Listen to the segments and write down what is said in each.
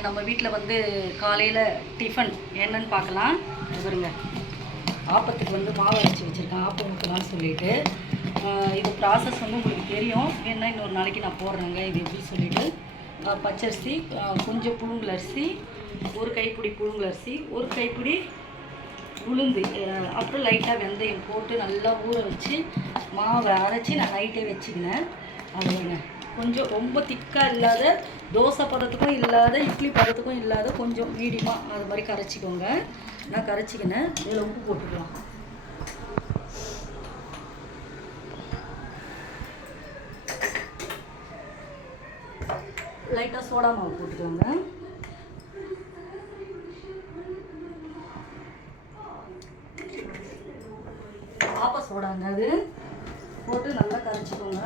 இன்றைக்கி நம்ம வீட்டில் வந்து காலையில் டிஃபன் என்னன்னு பார்க்கலாம். பாருங்க, ஆப்பத்துக்கு வந்து மாவு அரைச்சி வச்சுருக்கேன், ஆப்பம் ஊற்றலான்னு சொல்லிட்டு. இது ப்ராசஸ் வந்து உங்களுக்கு தெரியும், ஏன்னா இன்னொரு நாளைக்கு நான் போடுறேங்க இது எப்படி சொல்லிவிட்டு. பச்சரிசி, கொஞ்சம் புழுங்கலரிசி, ஒரு கைப்பிடி புழுங்கலரிசி, ஒரு கைப்பிடி உளுந்து, அப்புறம் லைட்டாக வெந்தயம் போட்டு நல்லா ஊற வச்சு மாவை அரைச்சி நான் நைட்டே வச்சுக்கினேன். அதுங்க கொஞ்சம் ரொம்ப திக்காக இல்லாத, தோசை பதத்துக்கும் இல்லாத, இட்லி பதத்துக்கும் இல்லாத, கொஞ்சம் மீடியமாக அது மாதிரி கரைச்சிக்கோங்க. நான் கரைச்சிக்கினேன். இதில் உப்பு போட்டுக்கலாம். லைட்டாக சோடா மாவு போட்டுக்கோங்க. ஆப்ப சோடாங்க அது போட்டு நல்லா கரைச்சிக்கோங்க.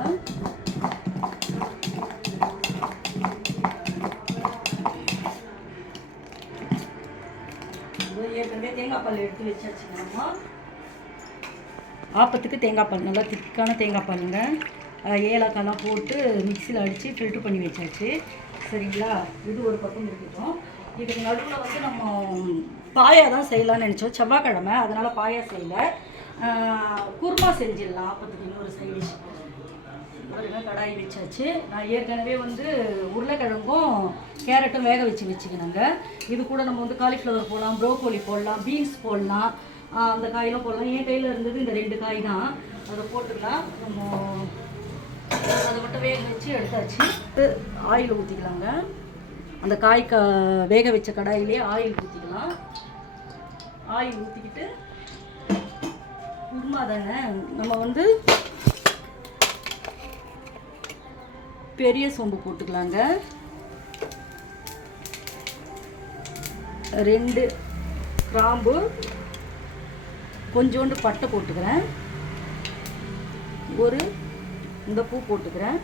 ஏற்கனவே தேங்காய் பால் எடுத்து வச்சாச்சுக்கோங்க. ஆப்பத்துக்கு தேங்காய் பால் நல்லா திக்கான தேங்காய் பாலுங்க. ஏலக்காய்லாம் போட்டு மிக்சியில் அடித்து ஃபில்ட்ரு பண்ணி வச்சாச்சு. சரிங்களா, இது ஒரு பக்கம் இருக்கட்டும். இதுக்கு நடுவில் வந்து நம்ம பாயா தான் செய்யலான்னு நினச்சோம், செவ்வாய்க்கிழமை, அதனால் பாயா செய்யலை. குருமா செஞ்சிடலாம் ஆப்பத்துக்கு. இன்னொரு சைட் டிஷ் கடாய் வச்சாச்சு. நான் ஏற்கனவே வந்து உருளைக்கிழங்கும் கேரட்டும் வேக வச்சுக்கணுங்க. இது கூட நம்ம வந்து காலிஃப்ளவர் போடலாம், ப்ரோக்கோலி போடலாம், பீன்ஸ் போடலாம், அந்த காயெல்லாம் போடலாம். என் கையில் இருந்தது இந்த 2 காய் தான், அதை போட்டுக்கலாம். நம்ம அதை மட்டும் வேக வச்சு எடுத்தாச்சு. ஆயில் ஊற்றிக்கலாங்க. அந்த காய் வேக வச்ச கடாயிலே ஆயில் ஊற்றிக்கலாம். ஆயில் ஊற்றிக்கிட்டு குருமா தானே, நம்ம வந்து பெரிய சோம்பு போட்டுக்கலாங்க. 2 கிராம்பு, கொஞ்சோண்டு பட்டை போட்டுக்கிறேன், ஒரு இந்த பூ போட்டுக்கிறேன்.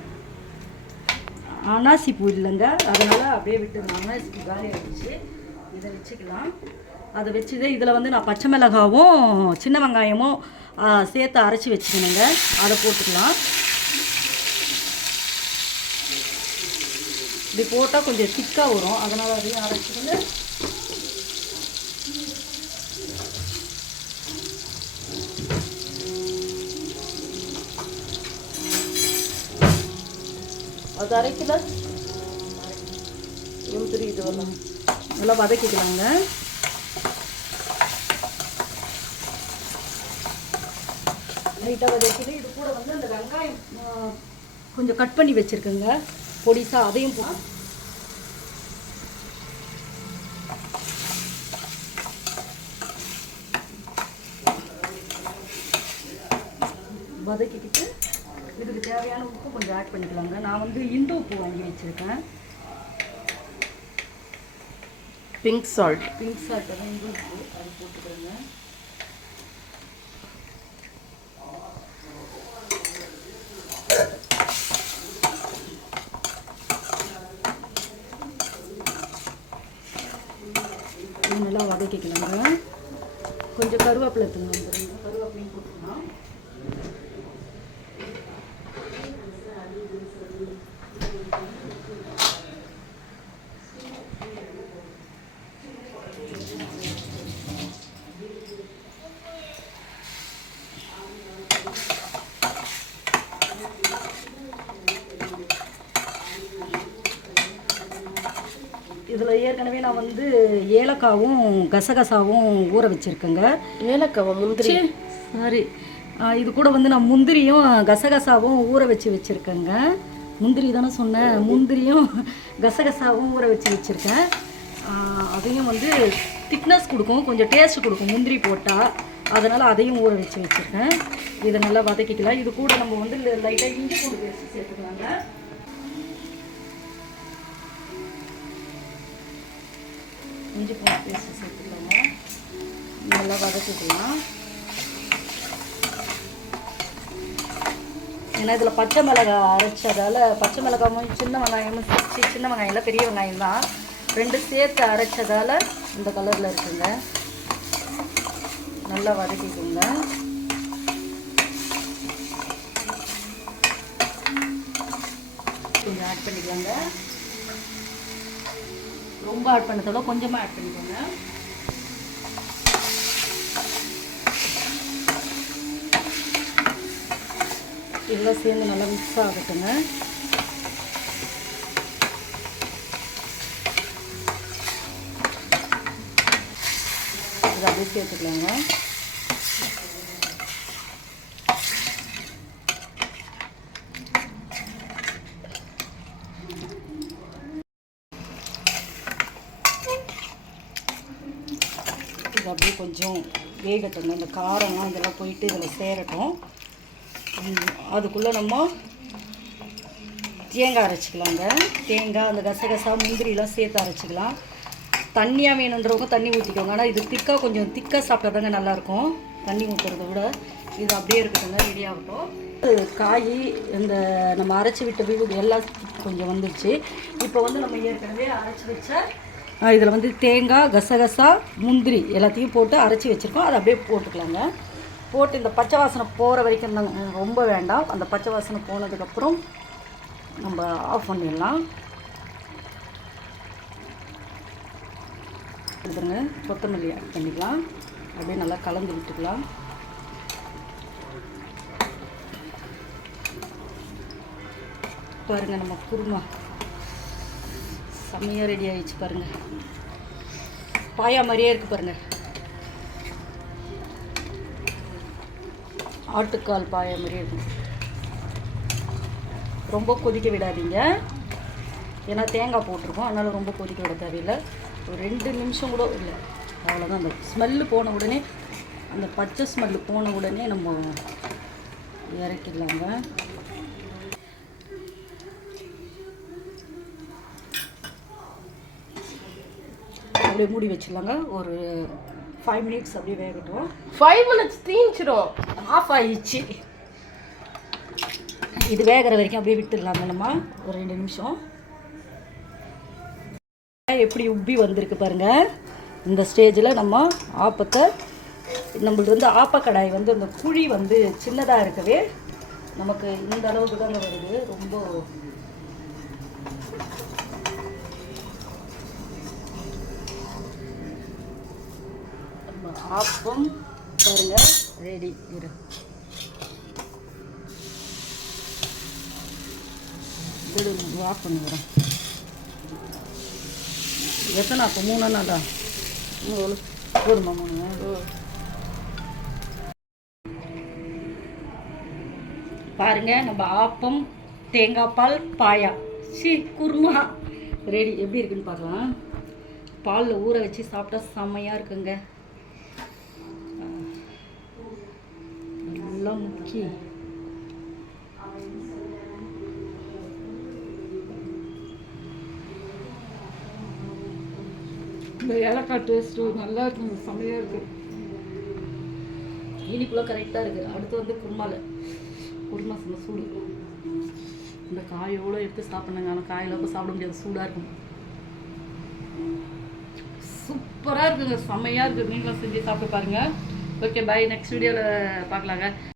அனாசி பூ இல்லைங்க, அதனால் அப்படியே விட்டுருங்க. அனாசி பூ காலி ஆகிடுச்சு. இதை வச்சுக்கலாம். அதை வச்சுது இதில் வந்து நான் பச்சை மிளகாவும் சின்ன வெங்காயமும் சேர்த்து அரைச்சி வச்சுக்கணுங்க. அதை போட்டுக்கலாம். இப்படி போட்டால் கொஞ்சம் திக்காக வரும், அதனால் அதையும் அரைச்சிக்கோங்க. அது அரைக்கல இது வரலாம். நல்லா வதக்கிக்கலாங்க. லைட்டாக வதக்கிட்டு இது கூட வந்து அந்த வெங்காயம் கொஞ்சம் கட் பண்ணி வச்சுருக்கேங்க பொடிசாக, அதையும் போட்டு வதக்கிக்கிட்டு இதுக்கு தேவையான உப்பு கொஞ்சம் ஆட் பண்ணிக்கலாங்க. நான் வந்து இந்து உப்பு வாங்கி வச்சுருக்கேன், பிங்க் சால்ட். அதான் இந்து உப்பு, அது போட்டுக்கிறேங்க. நல்லா வதக்கிக்கலாங்க. கொஞ்சம் கருவேப்பிலை தூங்க வந்துடுங்க, கருவேப்பிலையும் போட்டுக்கலாம். இதில் ஏற்கனவே நான் வந்து ஏலக்காவும் கசகசாவும் ஊற வச்சுருக்கேங்க. ஏலக்காவை முந்திரி, சாரி, இது கூட வந்து நான் முந்திரியும் கசகசாவும் ஊற வச்சுருக்கேங்க. முந்திரி தானே சொன்னேன், முந்திரியும் கசகசாவும் ஊற வச்சுருக்கேன். அதையும் வந்து திக்னஸ் கொடுக்கும், கொஞ்சம் டேஸ்ட் கொடுக்கும் முந்திரி போட்டால், அதனால் அதையும் ஊற வச்சுருக்கேன். இதை நல்லா வதக்கிக்கலாம். இது கூட நம்ம வந்து லைட்டாக இஞ்சி பூண்டு பேஸ்ட் சேர்த்துக்கலாங்க. இஞ்சி பூண்டு பேஸ்ட்டு சேர்த்துக்கலாங்க. நல்லா வதக்கிக்கலாம். ஏன்னா இதில் பச்சை மிளகாய் அரைச்சதால், பச்சை மிளகாயும் சின்ன வெங்காயமும், சின்ன வெங்காயம் இல்லை பெரிய வெங்காயம் தான், 2 சேர்த்து அரைச்சதால் இந்த கலரில் இருக்குங்க. நல்லா வதக்கிக்கோங்க. கொஞ்சம் ஆட் பண்ணிக்கலாங்க. ரொம்ப ஆட் பண்ணதோட கொஞ்சமாக ஆட் பண்ணிக்கோங்க. எல்லாம் சேர்ந்து நல்லா மிக்ஸ் ஆகட்டுங்க. இதை அப்படியே சேர்த்துக்கலாங்க. இது அப்படியே கொஞ்சம் வேகட்டுங்க. இந்த காரம்லாம் இதெல்லாம் போயிட்டு இதில் சேரட்டும். அதுக்குள்ளே நம்ம தேங்காய் அரைச்சிக்கலாங்க. தேங்காய் அந்த கசகசா முந்திரிலாம் சேர்த்து அரைச்சிக்கலாம். தண்ணியாக வேணுன்றவங்க தண்ணி ஊற்றிக்கோங்க. ஆனால் இது கொஞ்சம் திக்காக சாப்பிட்டா தாங்க நல்லாயிருக்கும். தண்ணி ஊற்றுறத விட இது அப்படியே இருக்குதுங்க. ரெடி ஆகட்டும். காய் இந்த நம்ம அரைச்சி விட்ட விழுது எல்லாம் கொஞ்சம் வந்துடுச்சு. இப்போ வந்து நம்ம ஏற்கனவே அரைச்சி வச்ச இதில் வந்து தேங்காய் கசகசா முந்திரி எல்லாத்தையும் போட்டு அரைச்சி வச்சுருக்கோம். அதை அப்படியே போட்டுக்கலாங்க. போட்டு இந்த பச்சை வாசனை போகிற வரைக்கும் தாங்க, ரொம்ப வேண்டாம். அந்த பச்சை வாசனை போனதுக்கப்புறம் நம்ம ஆஃப் பண்ணிடலாம். இதுங்க கொத்தமல்லி ஆட் பண்ணிக்கலாம். அப்படியே நல்லா கலந்து விட்டுக்கலாம். பாருங்கள் நம்ம குருமா செம்மையாக ரெடி ஆகிடுச்சு பாருங்கள். பாயா மாதிரியே இருக்குது பாருங்கள். ஆட்டுக்கால் பாயா மாதிரியே இருக்குது. ரொம்ப கொதிக்க விடாதீங்க, ஏன்னா தேங்காய் போட்டிருக்கோம். அதனால் ரொம்ப கொதிக்க விட தேவையில்லை. ஒரு 2 நிமிஷம் கூட இல்லை, அவ்வளோதான். அந்த ஸ்மெல்லு போன உடனே, அந்த பச்சை ஸ்மெல்லு போன உடனே நம்ம இறக்கிடலாங்க. அப்படியே மூடி வச்சிடலாங்க. ஒரு 5 மினிட்ஸ் அப்படியே வேகட்டும். 5 மினிட்ஸ் தீஞ்சிடும். ஆஃப் ஆயிடுச்சு. இது வேகிற வரைக்கும் அப்படியே விட்டுடலாங்க நம்ம ஒரு 2 நிமிஷம். எப்படி உப்பி வந்திருக்கு பாருங்கள். இந்த ஸ்டேஜில் நம்ம ஆப்பத்தை, நம்மளுக்கு வந்து ஆப்பக்கடாய் வந்து அந்த குழி வந்து சின்னதாக இருக்கவே நமக்கு இந்த அளவுக்கு தாங்க வருது. ரொம்ப நம்ம ஆப்பம் பாருங்கள் ரெடி. ஆஃப் பண்ணிக்கிறோம். எத்தனை அப்போ 3 நாளா? போதுமா 3? பாருங்க நம்ம ஆப்பம் தேங்காய் பால் பாயா குருமா ரெடி. எப்படி இருக்குன்னு பார்க்கலாம். பாலில் ஊற வச்சு சாப்பிட்டா செம்மையாக இருக்குங்க. நல்லா முக்கி இந்த ஏலக்காய் டேஸ்ட்டு நல்லா இருக்குங்க. செம்மையாக இருக்குது. இனிப்புலாம் கரெக்டாக இருக்குது. அடுத்து வந்து குருமா செம்ம சூடு. இந்த காயோடு எடுத்து சாப்பிட்ணுங்க. ஆனால் காயில் இப்போ சாப்பிட முடியாது, சூடாக இருக்கும். சூப்பராக இருக்குங்க, செம்மையாக இருக்குது. நீங்களும் செஞ்சு சாப்பிட்டு பாருங்கள். ஓகே, பாய். நெக்ஸ்ட் வீடியோவில் பார்க்கலாங்க.